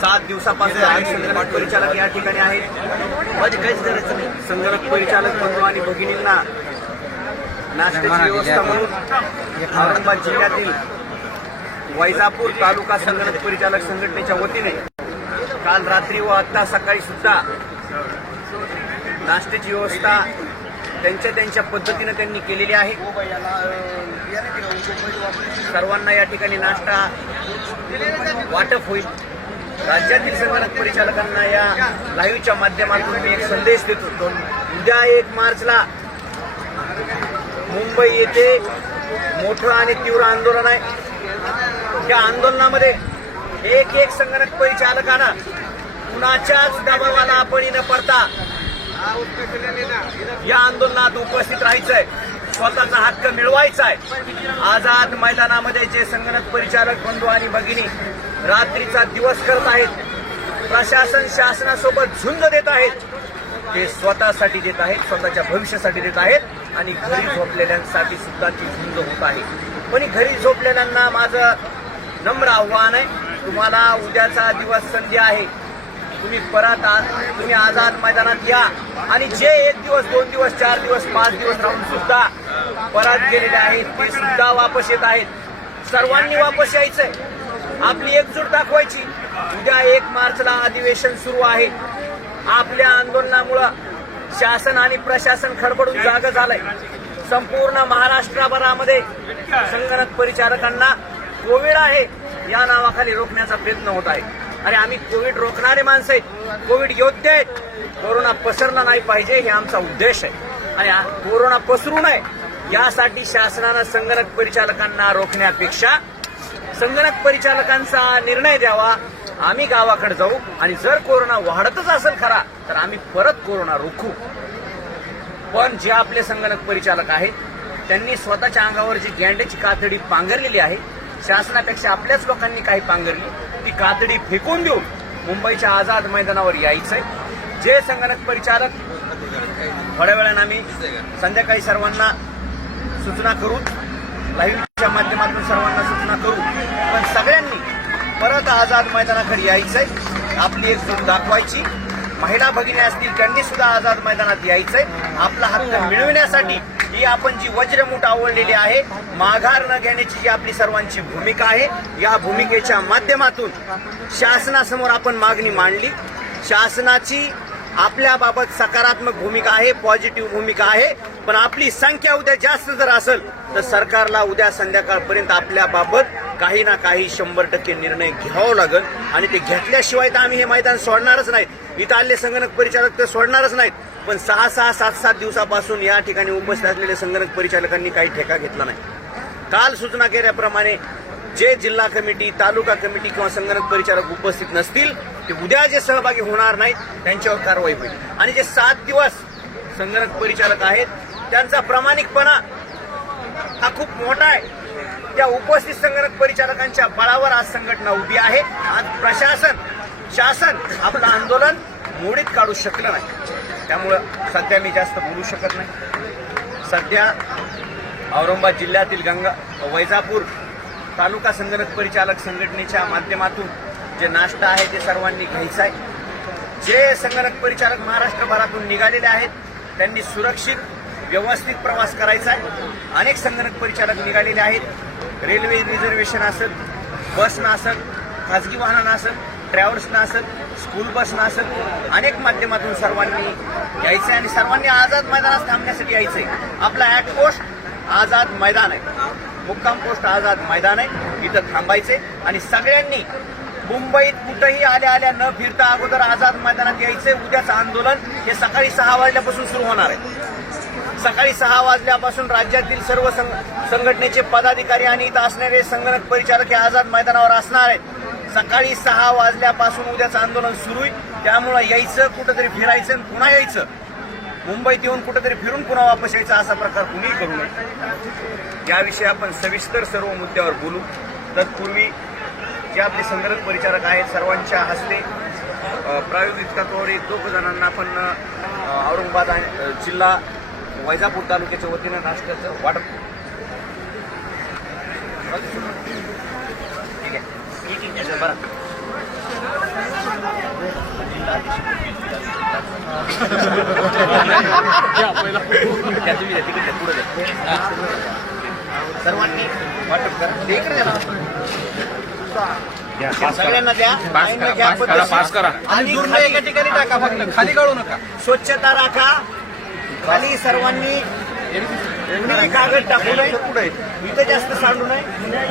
सात दिवसापासून अनेक संगणक परिचालक या ठिकाणी आहेत. मध्ये काहीच करायचं नाही. संगणक परिचालक बंधू आणि भगिनींना नाश्त्याची व्यवस्था म्हणून औरंगाबाद जिल्ह्यातील वैजापूर तालुका संगणक परिचालक संघटनेच्या वतीने काल रात्री व आता सकाळी सुद्धा नाश्त्याची व्यवस्था त्यांच्या त्यांच्या पद्धतीनं त्यांनी केलेली आहे. सर्वांना या ठिकाणी नाश्ता वाटप होईल. राज्यातील संगणक परिचालकांना या लाईव्हच्या माध्यमातून मी एक संदेश देतो. होतो उद्या एक मार्चला मुंबई येथे मोठं आणि तीव्र आंदोलन आहे. त्या आंदोलनामध्ये एक एक संगणक परिचालकानं कुणाच्याच दबावाला बळी न पडता या आंदोलनात उपस्थित राहायचंय. स्वतःचा हक्क मिळवायचा आहे. आझाद मैदानामध्ये जे संगणक परिचालक बंधू आणि भगिनी रात्रीचा दिवस करत आहेत प्रशासन शासनासोबत झुंज देत आहेत ते स्वतःसाठी देत आहेत स्वतःच्या भविष्यासाठी देत आहेत आणि घरी झोपलेल्यांसाठी सुद्धा ती झुंज होत आहे. पण घरी झोपलेल्यांना माझं नम्र आव्हान आहे. तुम्हाला उद्याचा दिवस संधी आहे. तुम्ही परत तुम्ही आझाद मैदानात या आणि जे एक दिवस दोन दिवस चार दिवस पाच दिवस राहून सुद्धा परत गेलेले आहेत ते सुद्धा वापस येत आहेत. सर्वांनी वापस यायचंय. आपली एकजूट दाखवायची. उद्या एक मार्चला अधिवेशन सुरू आहे. आपल्या आंदोलनामुळं शासन आणि प्रशासन खडबडून जाग झालंय. संपूर्ण महाराष्ट्रभरामध्ये संगणक परिचारकांना कोविड आहे या नावाखाली रोखण्याचा प्रयत्न होत आहे. आणि आम्ही कोविड रोखणारे माणसं आहेत. कोविड योद्धे आहेत. कोरोना पसरला नाही पाहिजे हे आमचा उद्देश आहे. आणि कोरोना पसरू नये. यासाठी शासनानं संगणक परिचालकांना रोखण्यापेक्षा संगणक परिचालकांचा निर्णय द्यावा. आम्ही गावाकडे जाऊ आणि जर कोरोना वाढतच असेल खरा तर आम्ही परत कोरोना रोखू. पण जे आपले संगणक परिचालक आहेत त्यांनी स्वतःच्या अंगावर जी गँडेची कातडी पांघरलेली आहे शासनापेक्षा आपल्याच लोकांनी काही पांघरली ती कातडी फेकून देऊन मुंबईच्या आझाद मैदानावर यायचंय. जे संगणक परिचालक थोड्या वेळानं आम्ही संध्याकाळी सर्वांना सूचना करू. लाईव्हच्या माध्यमातून सर्वांना सूचना करू. पण सगळ्यांनी परत आझाद मैदानाकडे यायचंय. आपली एक झोप दाखवायची. महिला भगिनी असतील त्यांनी सुद्धा आझाद मैदानात यायचंय. आपला हक्क मिळविण्यासाठी ही आपण जी वज्रमूठ आवडलेली आहे माघार न घेण्याची जी आपली सर्वांची भूमिका आहे या भूमिकेच्या माध्यमातून शासनासमोर आपण मागणी मांडली. शासनाची आपल्याबाबत सकारात्मक भूमिका आहे पॉझिटिव्ह भूमिका आहे. पण आपली संख्या उद्या जास्त जर असेल तर सरकारला उद्या संध्याकाळपर्यंत आपल्याबाबत काही ना काही शंभर टक्के निर्णय घ्यावा लागेल. आणि ते घेतल्याशिवाय तर आम्ही हे मैदान सोडणारच नाहीत इथं आले संगणक परिचालक ते सोडणारच नाहीत. पण सहा सहा सात सात दिवसापासून या ठिकाणी उपस्थित असलेल्या संगणक परिचालकांनी काही ठेका घेतला नाही. काल सूचना केल्याप्रमाणे जे जिल्हा कमिटी तालुका कमिटी किंवा संगणक परिचारक उपस्थित नसतील ते उद्या जे सहभागी होणार नाहीत त्यांच्यावर कारवाई होईल. आणि जे सात दिवस संगणक परिचालक आहेत त्यांचा प्रामाणिकपणा हा खूप मोठा आहे. त्या उपस्थित संगणक परिचालकांच्या बळावर आज संघटना उभी आहे. आज प्रशासन शासन आपलं आंदोलन मोडीत काढू शकलं नाही. त्यामुळं सध्या मी जास्त बोलू शकत नाही. सध्या औरंगाबाद जिल्ह्यातील गंगा वैजापूर तालुका संगणक परिचालक संघटनेच्या माध्यमातून जे नाश्ता आहे ते सर्वांनी घ्यायचा आहे. जे संगणक परिचालक महाराष्ट्रभरातून निघालेले आहेत त्यांनी सुरक्षित व्यवस्थित प्रवास करायचा आहे. अनेक संगणक परिचालक निघालेले आहेत. रेल्वे रिझर्वेशन असत बसनं असेल खाजगी वाहनानं असत ट्रॅव्हल्सनं असेल स्कूल बसनं असेल अनेक माध्यमातून सर्वांनी यायचं आहे आणि सर्वांनी आझाद मैदानात थांबण्यासाठी यायचंय आपला ऍट पोस्ट आझाद मैदान आहे. मुक्काम पोस्ट आझाद मैदान आहे इथं थांबायचे आणि सगळ्यांनी मुंबईत कुठंही आल्या आल्या न फिरता अगोदर आझाद मैदानात यायचे. उद्याचं आंदोलन हे सकाळी सहा वाजल्यापासून सुरू होणार आहे. सकाळी सहा वाजल्यापासून राज्यातील सर्व संघ- संघटनेचे पदाधिकारी आणि इथं असणारे संगणक परिचालक हे आझाद मैदानावर असणार आहेत. सकाळी सहा वाजल्यापासून उद्याचं आंदोलन सुरू आहे त्यामुळं यायचं कुठंतरी फिरायचं आणि पुन्हा यायचं. मुंबईत येऊन कुठंतरी फिरून पुन्हा वापस यायचा असा प्रकार कुणीही करू नये. याविषयी आपण सविस्तर सर्व मुद्द्यावर बोलू. तत्पूर्वी जे आपले संदर्भ परिचारक आहेत सर्वांच्या हस्ते अ, प्रायोगिक तत्वावर दोघ जणांना आपण औरंगाबाद जिल्हा वैजापूर तालुक्याच्या वतीनं नाश्त्याचं वाटप ठीक आहे. बरं त्या तुम्ही द्या, तिकडे द्या, पुढे द्या. सर्वांनी वाटप करा. सगळ्यांना द्या लाईनमध्ये घ्या आणि एका ठिकाणी टाका फक्त खाली काढू नका स्वच्छता राखा खाली सर्वांनी कागद टाकू नये इथं जास्त सांडू नये